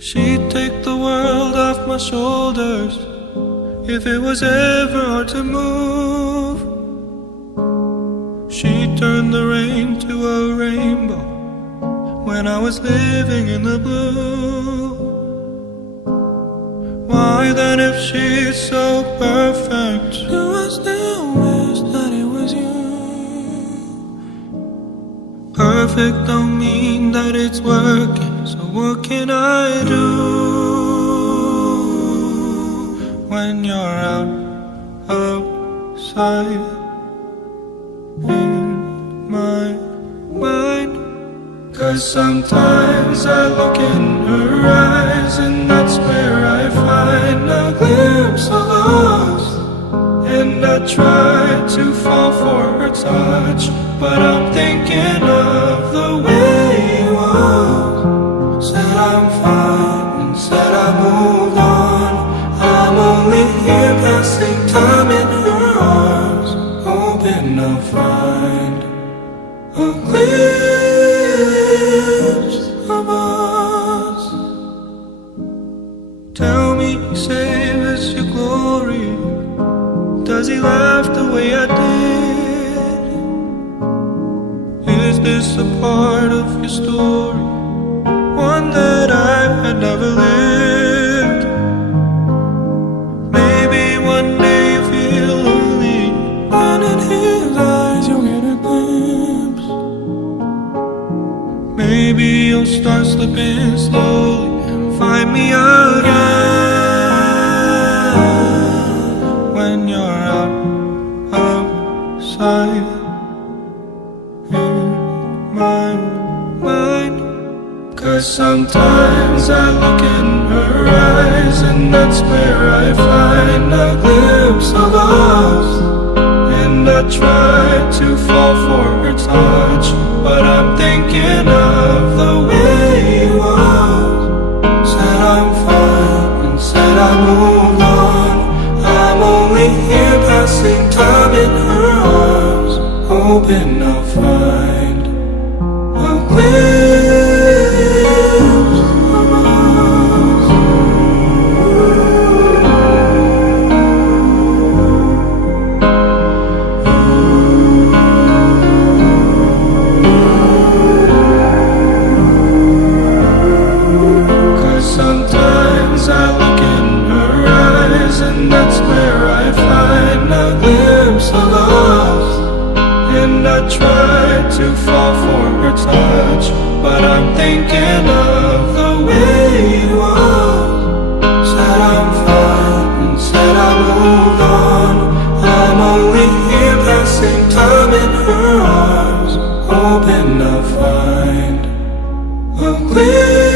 She'd take the world off my shoulders if it was ever hard to move. She'd turn the rain to a rainbow when I was living in the blue. Why then, if she's so perfect, do I still wish that it was you? Perfect don't mean that it's working, so what can I do when you're outside in my mind? 'Cause sometimes I look in her eyes, and that's where I find a glimpse of us. And I try to fall for her touch, but I'm thinking of the way you was. Said I'm fine and said I moved on. I'm only here passing time in her arms, hoping I'll find a glimpse of us. Tell me, save us your glory. Does he laugh the way I did? Is this a part of your story, one that I had never lived? Maybe one day you feel lonely, and in his eyes you'll get a glimpse. Maybe you'll start slipping slowly and find me again when you're outside in my mind. 'Cause sometimes I look in her eyes, and that's where I find a glimpse of us. And I try to fall for her touch, but I'm thinking of the way you was. Said I'm fine and said I moved on. I'm only here passing time in her arms, hoping I'll find a glimpse of us. 'Cause sometimes I look in her eyes, and that's where I find a glimpse of us. And I try to fall for her touch, but I'm thinking of the way you was. Said I'm fine and said I moved on. I'm only here passing time in her arms, hoping I'll find a glimpse